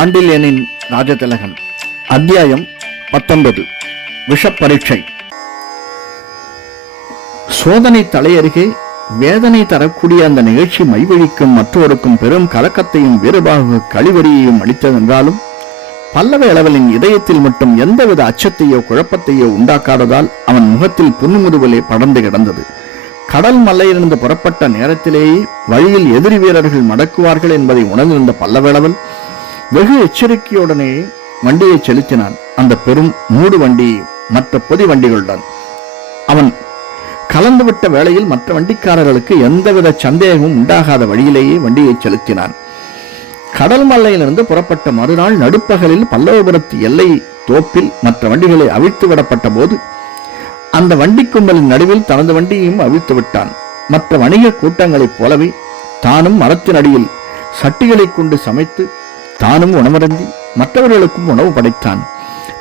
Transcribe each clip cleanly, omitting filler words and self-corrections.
சாண்டில்யனின் ராஜதிலகன். அத்தியாயம் 19. விஷப்பரீட்சை. சோதனை தலையருகே வேதனை தரக்கூடிய அந்த நிகழ்ச்சி மைவழிக்கும் மற்றோருக்கும் பெரும் கலக்கத்தையும் வீரபாகு கழிவறியையும் அளித்ததென்றாலும் பல்லவ இளவலின் இதயத்தில் மட்டும் எந்தவித அச்சத்தையோ குழப்பத்தையோ உண்டாக்காததால் அவன் முகத்தில் புன்முறுவலே படர்ந்து கிடந்தது. கடல் மல்லையிலிருந்து புறப்பட்ட நேரத்திலேயே வழியில் எதிரி வீரர்கள் மடக்குவார்கள் என்பதை உணர்ந்திருந்த பல்லவேளவன் வெகு எச்சரிக்கையுடனே வண்டியை செலுத்தினான். அந்த பெரும் மூடு வண்டி மற்ற பொதி வண்டிகளுடன் அவன் கலந்துவிட்ட வேளையில் மற்ற வண்டிக்காரர்களுக்கு எந்தவித சந்தேகமும் உண்டாகாத வழியிலேயே வண்டியை செலுத்தினான். கடல் மல்லையிலிருந்து புறப்பட்ட மறுநாள் நடுப்பகலில் பல்லவபுரத்து எல்லை தோப்பில் மற்ற வண்டிகளை அவிழ்த்து விடப்பட்ட போது அந்த வண்டி கும்பலின் நடுவில் தனது வண்டியையும் அவிழ்த்து விட்டான். மற்ற வணிக கூட்டங்களைப் போலவே தானும் மரத்தின் அடியில் சட்டிகளை கொண்டு சமைத்து தானும் உணவருந்தி மற்றவர்களுக்கும் உணவு படைத்தான்.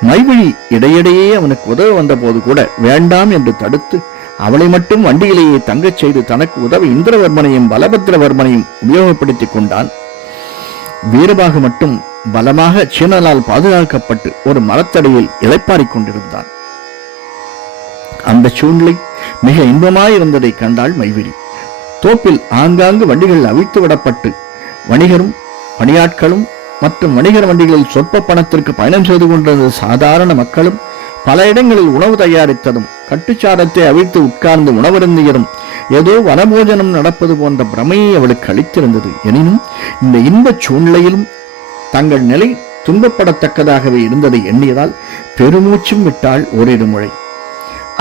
மைவழி இடையிடையே அவனுக்கு உதவ வந்த போது கூட வேண்டாம் என்று தடுத்து அவளை மட்டும் வண்டியிலேயே தங்கச் செய்து தனக்கு உதவ இந்திரவர்மனையும் பலபத்ரவர்மனையும் உபயோகப்படுத்திக் கொண்டான். வீரபாகு மட்டும் பலமாக சீனலால் பாதுகாக்கப்பட்டு ஒரு மரத்தடியில் இளைப்பாறிக் கொண்டிருந்தான். அந்த சூழ்நிலை மிக இன்பமாயிருந்ததை கண்டாள் மைவிழி. தோப்பில் ஆங்காங்கு வண்டிகள் அவிழ்த்து விடப்பட்டு வணிகரும் பணியாட்களும் மற்றும் வணிகர் வண்டிகளில் சொற்ப பணத்திற்கு பயணம் செய்து கொண்டிருந்த சாதாரண மக்களும் பல இடங்களில் உணவு தயாரித்ததும் கட்டுச்சாரத்தை அவிழ்த்து உட்கார்ந்து உணவருந்தியரும் ஏதோ வனபோஜனம் நடப்பது போன்ற பிரமையை அவளுக்கு அளித்திருந்தது. எனினும் இந்த இன்பச் சூழ்நிலையிலும் தங்கள் நிலை துன்பப்படத்தக்கதாகவே இருந்ததை எண்ணியதால் பெருமூச்சும் விட்டாள் ஓரிரு முறை.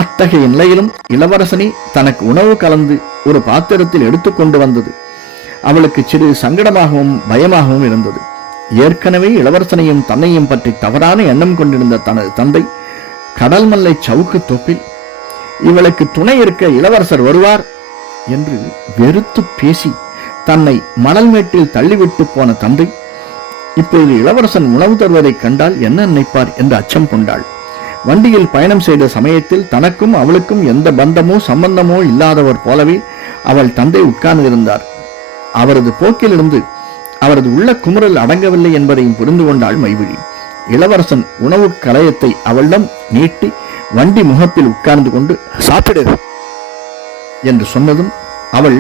அத்தகைய நிலையிலும் இளவரசனை தனக்கு உணவு கலந்து ஒரு பாத்திரத்தில் எடுத்துக்கொண்டு வந்தது அவளுக்கு சிறு சங்கடமாகவும் பயமாகவும் இருந்தது. ஏற்கனவே இளவரசனையும் தன்னையும் பற்றி தவறான எண்ணம் கொண்டிருந்த தனது தந்தை கடல் மல்லை சவுக்கு தோப்பில் இவளுக்கு துணை இருக்க இளவரசர் வருவார் என்று வெறுத்து பேசி தன்னை மணல் மேட்டில் தள்ளிவிட்டு போன தந்தை இப்பொழுது இளவரசன் உணவு தருவதைக் கண்டால் என்ன நினைப்பார் என்று அச்சம் கொண்டாள். வண்டியில் பயணம் செய்த சமயத்தில் தனக்கும் அவளுக்கும் எந்த பந்தமோ சம்பந்தமோ இல்லாதவர் போலவே அவள் தந்தை உட்கார்ந்திருந்தார். அவரது போக்கிலிருந்து அவரது உள்ள குமுறல் அடங்கவில்லை என்பதையும் புரிந்து கொண்டாள் மைவிழி. இளவரசன் உணவு கலயத்தை அவளிடம் நீட்டி வண்டி முகப்பில் உட்கார்ந்து கொண்டு சாப்பிடு என்று சொன்னதும் அவள்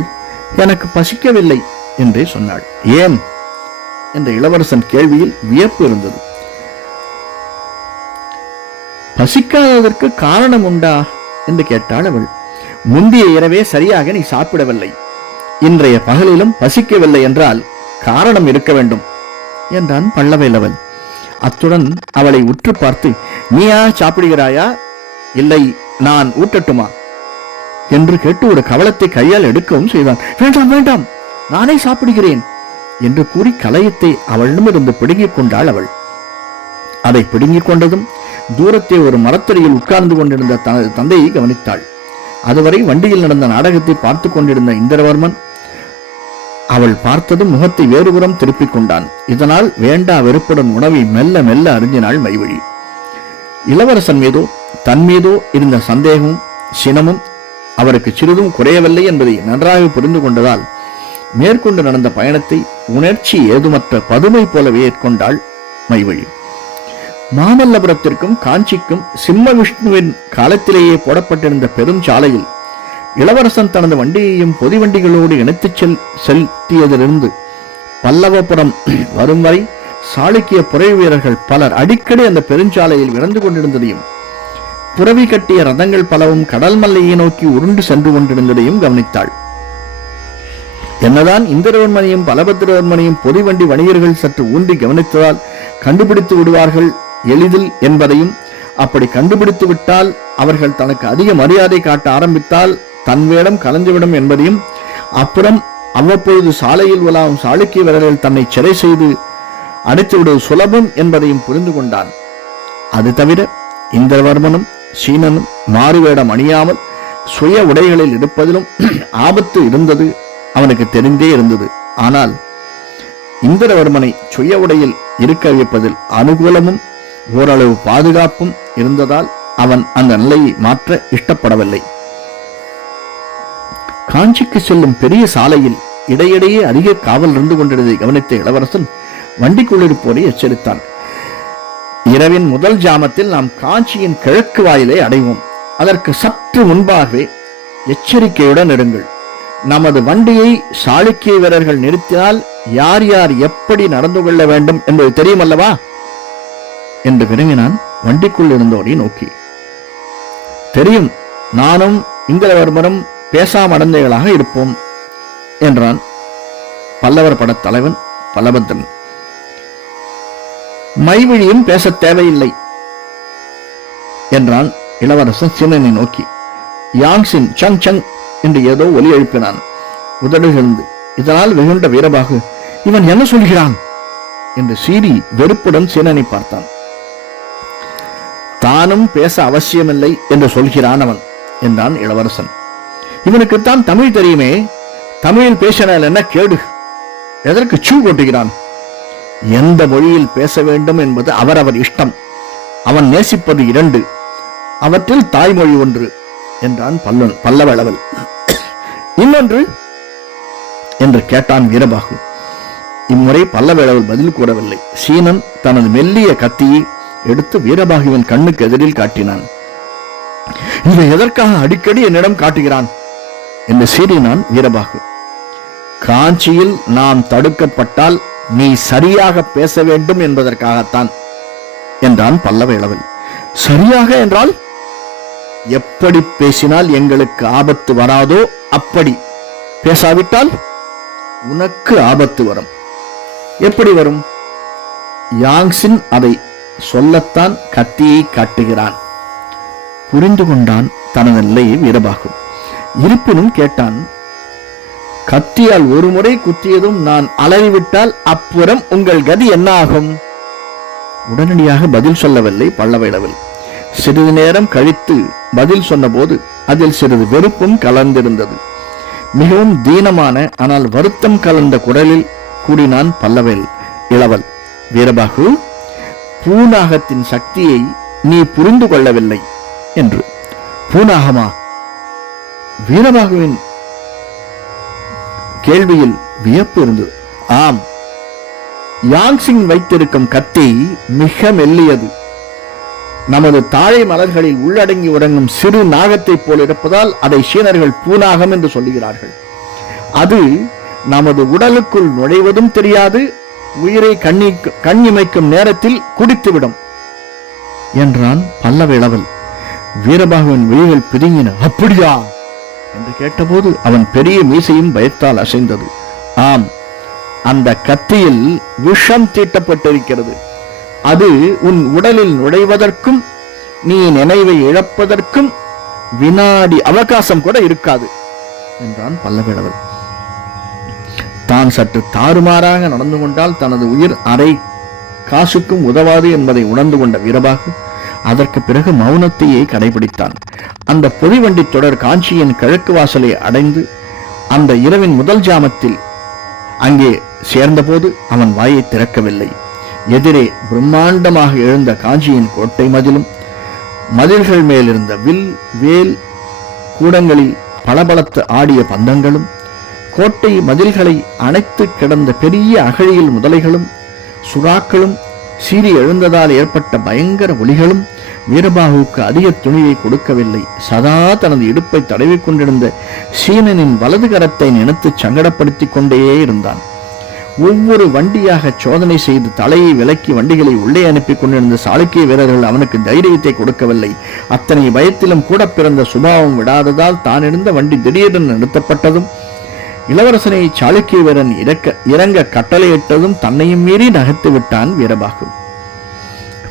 எனக்கு பசிக்கவில்லை என்றே சொன்னாள். ஏன் என்ற இளவரசன் கேள்வியில் வியப்பு இருந்தது. பசிக்காததற்கு காரணம் உண்டா என்று கேட்டாள் அவள். முந்திய இரவே சரியாக நீ சாப்பிடவில்லை, இன்றைய பகலிலும் பசிக்கவில்லை என்றால் காரணம் இருக்க வேண்டும் என்றான் பல்லவேலவன். அத்துடன் அவளை உற்று பார்த்து நீயா சாப்பிடுகிறாயா இல்லை நான் ஊட்டட்டுமா என்று கேட்டு ஒரு கவளத்தை கையால் எடுக்கவும் செய்தான். வேண்டாம் வேண்டாம், நானே சாப்பிடுகிறேன் என்று கூறி கலயத்தை அவளிடமிருந்து பிடுங்கிக் கொண்டாள் அவள். அதை பிடுங்கிக் கொண்டதும் தூரத்தே ஒரு மரத்தடியில் உட்கார்ந்து கொண்டிருந்த தனது தந்தையை கவனித்தாள். அதுவரை வண்டியில் நடந்த நாடகத்தை பார்த்து கொண்டிருந்த இந்திரவர்மன் அவள் பார்த்ததும் முகத்தை வேறுபுறம் திருப்பிக் கொண்டான். இதனால் வேண்டா வெறுப்புடன் உணவை மெல்ல மெல்ல அருந்தினாள் மைவழி. இளவரசன் மீதோ தன் மீதோ இருந்த சந்தேகமும் சினமும் அவருக்கு சிறிதும் குறையவில்லை என்பதை நன்றாக புரிந்து கொண்டதால் மேற்கொண்டு நடந்த பயணத்தை உணர்ச்சி ஏதுமற்ற பதுமை போலவே ஏற்கொண்டாள் மைவழி. மாமல்லபுரத்திற்கும் காஞ்சிக்கும் சிம்ம விஷ்ணுவின் காலத்திலேயே போடப்பட்டிருந்த பெரும் சாலையில் இளவரசன் தனது வண்டியையும் பொதி வண்டிகளோடு இணைத்துச் செலுத்தியதிலிருந்து பல்லவபுரம் வரும் வரை சாளுக்கிய புரை வீரர்கள் பலர் அடிக்கடி அந்த பெருஞ்சாலையில் விரைந்து கொண்டிருந்ததையும் புறவி கட்டிய ரதங்கள் பலவும் கடல் மல்லையை நோக்கி உருண்டு சென்று கொண்டிருந்ததையும் கவனித்தாள். என்னதான் இந்திரவர்மனையும் பலபத்ரவர்மனையும் பொதி வண்டி வணிகர்கள் சற்று ஊன்றி கவனித்ததால் கண்டுபிடித்து விடுவார்கள் எளிதில் என்பதையும், அப்படி கண்டுபிடித்து விட்டால் அவர்கள் தனக்கு அதிக மரியாதை காட்ட ஆரம்பித்தால் தன் வேடம் கலந்துவிடும் என்பதையும், அப்புறம் அவ்வப்பொழுது சாலையில் உலாவும் சாளுக்கிய வீரர்கள் தன்னை சிறை செய்து அடைத்துவிடுவது சுலபம் என்பதையும் புரிந்து கொண்டான். அது தவிர இந்திரவர்மனும் சீனனும் மாறுவேடம் அணியாமல் சுய உடைகளில் இருப்பதிலும் ஆபத்து இருந்தது அவனுக்கு தெரிந்தே இருந்தது. ஆனால் இந்திரவர்மனை சுய உடையில் இருக்க வைப்பதில் அனுகூலமும் ஓரளவு பாதுகாப்பும் இருந்ததால் அவன் அந்த நிலையை மாற்ற இஷ்டப்படவில்லை. காஞ்சிக்கு செல்லும் பெரிய சாலையில் இடையிடையே அதிக காவல் இருந்து கொண்டிருந்ததை கவனித்த இளவரசன் வண்டிக்குள் இருப்போரை எச்சரித்தான். இரவின் முதல் ஜாமத்தில் நாம் காஞ்சியின் கிழக்கு வாயிலை அடைவோம். அதற்கு சற்று முன்பாகவே எச்சரிக்கையுடன் இருங்கள். நமது வண்டியை சாளுக்கிய வீரர்கள் நிறுத்தினால் யார் யார் எப்படி நடந்து கொள்ள வேண்டும் என்பது தெரியும் அல்லவா என்று விரும்பினான் வண்டிக்குள் இருந்தோரை நோக்கி. தெரியும், நானும் இந்திரவர்மரும் பேசாமடந்தைகளாக இருப்போம் என்றான் பல்லவர் படத் தலைவன் பலபத்திரன். மைவிழியும் பேச தேவையில்லை என்றான் இளவரசன் சீனனை நோக்கி. யாங்சின் சங் சங் என்று ஏதோ ஒலி எழுப்பினான் உதடுகிழந்து. இதனால் வெகுண்ட வீரபாகு, இவன் என்ன சொல்கிறான் என்று சீறி வெறுப்புடன் சீனனை பார்த்தான். தானும் பேச அவசியமில்லை என்று சொல்கிறான் அவன் என்றான் இளவரசன். இவனுக்குத்தான் தமிழ் தெரியுமே, தமிழில் பேசினால் என்ன கேடு? எதற்கு சூ கொட்டுகிறான்? எந்த மொழியில் பேச வேண்டும் என்பது அவரவர் இஷ்டம். அவன் நேசிப்பது 2, அவற்றில் தாய்மொழி ஒன்று என்றான் பல்லவளவல். இன்னொன்று என்று கேட்டான் வீரபாகு. இம்முறை பல்லவளவல் பதில் கூறவில்லை. சீனன் தனது மெல்லிய கத்தியை எடுத்து வீரபாகுவின் கண்ணுக்கு எதிரில் காட்டினான். இதை எதற்காக அடிக்கடி என்னிடம் காட்டுகிறான் என்று சீறினான் வீரபாகு. காஞ்சியில் நாம் தடுக்கப்பட்டால் நீ சரியாக பேச வேண்டும் என்பதற்காகத்தான் என்றான் பல்லவளவல். சரியாக என்றால்? எப்படி பேசினால் எங்களுக்கு ஆபத்து வராதோ அப்படி. பேசாவிட்டால் உனக்கு ஆபத்து வரும். எப்படி வரும்? யாங்சின் அதை சொல்லத்தான் கத்தியை காட்டுகிறான். புரிந்து கொண்டான் தனது நிலையை வீரபாகு. இருப்பினும் கேட்டான், கத்தியால் ஒரு முறை குத்தியதும் நான் அலறிவிட்டால் அப்புறம் உங்கள் கதி என்ன ஆகும்? உடனடியாக பதில் சொல்லவில்லை பல்லவளவல். சிறிது நேரம் கழித்து பதில் சொன்னபோது அதில் சிறிது வெறுப்பும் கலந்திருந்தது. மிகவும் தீனமான ஆனால் வருத்தம் கலந்த குரலில் கூறினான் பல்லவளவல். வீரபாகு, பூநாகத்தின் சக்தியை நீ புரிந்து கொள்ளவில்லை என்று. பூநாகமா? வீரபாகுவின் கேள்வியில் வியப்பு இருந்தது. ஆம், யாங்சிங் வைத்திருக்கும் கத்தி மிக மெல்லியது. நமது தாழை மலர்களில் உள்ளடங்கி உறங்கும் சிறு நாகத்தை போல் இருப்பதால் அதை சீனர்கள் பூநாகம் என்று சொல்லுகிறார்கள். அது நமது உடலுக்குள் நுழைவதும் தெரியாது, உயிரை கண்ணிமைக்கும் நேரத்தில் குடித்துவிடும் என்றான் பல்லவளவல். வீரபாகுவின் விழிகள் பிதுங்கின. அப்படியா என்று கேட்டபோது அவன் பெரிய மீசையும் பயத்தால் அசைந்தது. ஆம், அந்த கத்தியில் விஷம் தீட்டப்பட்டிருக்கிறது. அது உன் உடலில் நுழைவதற்கும் நீ நினைவை இழப்பதற்கும் வினாடி அவகாசம் கூட இருக்காது என்றான் பல்லவளவல். தான் சற்று தாறுமாறாக நடந்து கொண்டால் தனது உயிர் அரை காசுக்கும் உதவாது என்பதை உணர்ந்து கொண்ட வீரபாகு அதற்கு பிறகு மௌனத்தையே கடைபிடித்தான். அந்த பொதிவண்டி தொடர் காஞ்சியின் கிழக்கு வாசலை அடைந்து அந்த இரவின் முதல் ஜாமத்தில் அங்கே சேர்ந்தபோது அவன் வாயை திறக்கவில்லை. எதிரே பிரம்மாண்டமாக எழுந்த காஞ்சியின் கோட்டை மதிலும், மதில்கள் மேலிருந்த வில் வேல் கூடங்களில் பளபளத்து ஆடிய பந்தங்களும், கோட்டை மதில்களை அணைத்து கிடந்த பெரிய அகழியில் முதலைகளும் சுறாக்களும் சீறி எழுந்ததால் ஏற்பட்ட பயங்கர ஒலிகளும் வீரபாகுவுக்கு அதிக துணியை கொடுக்கவில்லை. சதா தனது இடுப்பை தடவிக் கொண்டிருந்த சீனனின் வலது கரத்தை நினைத்து சங்கடப்படுத்திக் கொண்டே இருந்தான். ஒவ்வொரு வண்டியாக சோதனை செய்து தலையை விலக்கி வண்டிகளை உள்ளே அனுப்பி கொண்டிருந்த சாளுக்கிய வீரர்கள் அவனுக்கு தைரியத்தை கொடுக்கவில்லை. அத்தனை பயத்திலும் கூட பிறந்த சுபாவம் விடாததால் தான் இருந்த வண்டி திடீரென நிறுத்தப்பட்டதும், இளவரசனை சாளுக்கிய வீரன் இறங்க கட்டளையிட்டதும் தன்னையும் மீறி நகர்த்து விட்டான் வீரபாகு.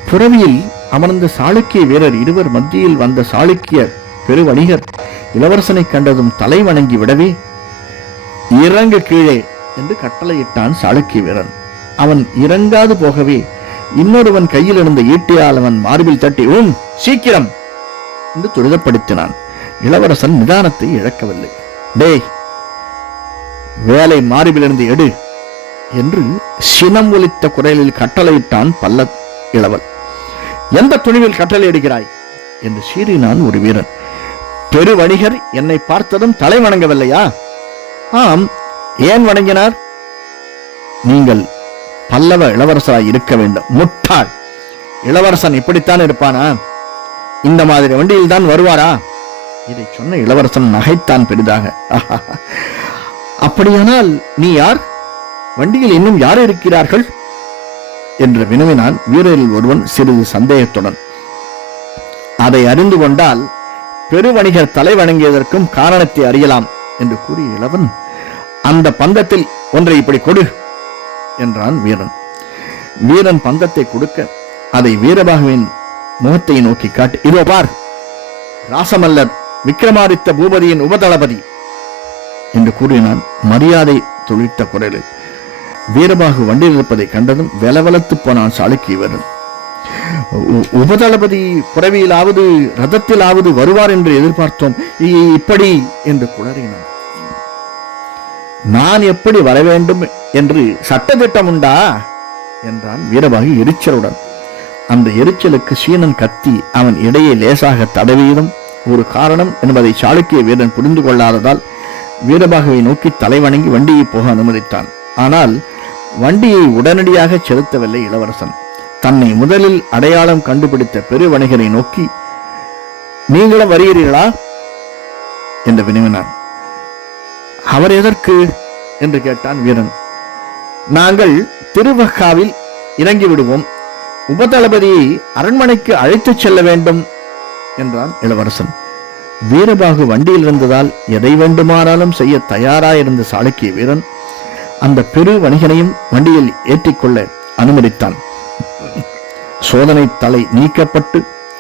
புறவியில் அமர்ந்த சாளுக்கிய வீரர் இருவர் மத்தியில் வந்த சாளுக்கிய பெருவணிகர் இளவரசனை கண்டதும் தலை வணங்கி விடவே, இறங்கு கீழே என்று கட்டளையிட்டான் சாளுக்கிய வீரன். அவன் இறங்காது போகவே இன்னொருவன் கையில் இருந்த ஈட்டியால் அவன் மார்பில் தட்டி சீக்கிரம் என்று துரிதப்படுத்தினான். இளவரசன் நிதானத்தை இழக்கவில்லை. டேய், வேலை மார்பிலிருந்து எடு என்று சினம் ஒலித்த குரலில் கட்டளையிட்டான் பல்லவளவல். எந்த துணிவில் கட்டளையிடுகிறாய் என்று சீறினான் ஒரு வீரன். பெருவணிகர் என்னை பார்த்ததும் தலை வணங்கவில்லையா? ஆம், ஏன் வணங்கினார்? நீங்கள் பல்லவ இளவரசராய் இருக்க வேண்டும். முட்டாள்! இளவரசன் இப்படித்தான் இருப்பானா? இந்த மாதிரி வண்டியில் தான் வருவாரா? இதை சொன்ன இளவரசன் நகைத்தான் பெரிதாக. அப்படியானால் நீ யார்? வண்டியில் இன்னும் யார் இருக்கிறார்கள் என்று வினவினான் வீரரில் ஒருவன் சிறிது சந்தேகத்துடன். அதை அறிந்து கொண்டால் பெருவணிகர் தலை வணங்கியதற்கும் காரணத்தை அறியலாம் என்று கூறிய இளவன், அந்த பந்தத்தில் ஒன்றை இப்படி கொடு என்றான் வீரன். வீரன் பந்தத்தை கொடுக்க அதை வீரபாகுவின் முகத்தை நோக்கி காட்டி, இதோ பார், ராசமல்லர் விக்ரமாதித்த பூபதியின் உபதளபதி என்று கூறினான் மரியாதை துளித்த குரலில். வீரபாகு வண்டியில் இருப்பதை கண்டதும் வெலவெலத்து போனான் சாளுக்கிய வீரன். உபதளபதி புறவியிலாவது ரதத்திலாவது வருவார் என்று எதிர்பார்த்தோம், இப்படி என்று குளறினான். நான் எப்படி வர வேண்டும் என்று சட்டத்திட்டம் உண்டா என்றான் வீரபாகு எரிச்சலுடன். அந்த எரிச்சலுக்கு சீனன் கத்தி அவன் இடையே லேசாக தடவியதும் ஒரு காரணம் என்பதை சாளுக்கிய வீரன் புரிந்து கொள்ளாததால் வீரபாகுவை நோக்கி தலைவணங்கி வண்டியை போக அனுமதித்தான். ஆனால் வண்டியை உடனடியாக செலுத்தவில்லை இளவரசன். தன்னை முதலில் அடையாளம் கண்டுபிடித்த பெருவணிகரை நோக்கி, நீங்களும் வருகிறீர்களா என்று வினவினான். அவர் எதற்கு என்று கேட்டான் வீரன். நாங்கள் திருவக்காவில் இறங்கி விடுவோம், உபதளபதியை அரண்மனைக்கு அழைத்துச் செல்ல வேண்டும் என்றான் இளவரசன். வீரபாகு வண்டியில் இருந்ததால் எதை வேண்டுமானாலும் செய்ய தயாராயிருந்த சாளுக்கிய வீரன் அந்த பெரு வணிகனையும் வண்டியில் ஏற்றிக்கொள்ள அனுமதித்தான். சோதனை தலை நீக்கப்பட்டு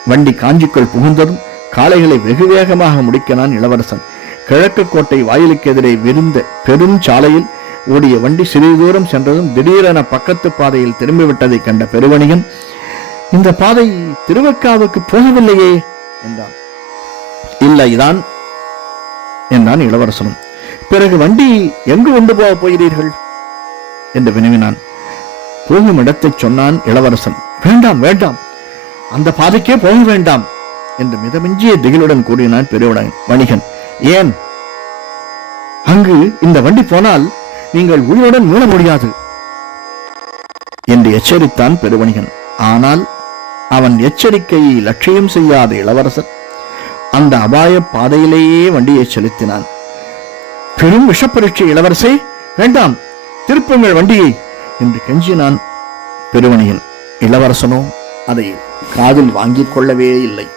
வண்டி காஞ்சிக்குள் புகுந்ததும் காளைகளை வெகு வேகமாக முடிக்கிறான் இளவரசன். கிழக்கு கோட்டை வாயிலுக்கு எதிரே விரிந்த பெரும் சாலையில் ஓடிய வண்டி சிறிது தூரம் சென்றதும் திடீரென பக்கத்து பாதையில் திரும்பிவிட்டதை கண்ட பெருவணிகன், இந்த பாதை திருவக்காவுக்கு போகவில்லையே என்றான். இல்லைதான் என்றான் இளவரசனும். பிறகு வண்டி எங்கு கொண்டு போக போகிறீர்கள் என்று வினவினான். போகும் இடத்தை சொன்னான் இளவரசன். வேண்டாம் வேண்டாம், அந்த பாதைக்கே போக வேண்டாம் என்று மிதமிஞ்சிய திகிலுடன் கூறினான் பெருவணிகன். ஏன்? அங்கு இந்த வண்டி போனால் நீங்கள் உயிருடன் மீள முடியாது என்று எச்சரித்தான் பெருவணிகன். ஆனால் அவன் எச்சரிக்கையை லட்சியம் செய்யாத இளவரசன் அந்த அபாய பாதையிலேயே வண்டியை செலுத்தினான். பெரும் விஷப்பரீட்சை இளவரசே, வேண்டாம், திருப்புங்கள் வண்டியை என்று கெஞ்சினான் பெருவணிகன். இளவரசனோ அதை காதில் வாங்கிக் கொள்ளவே இல்லை.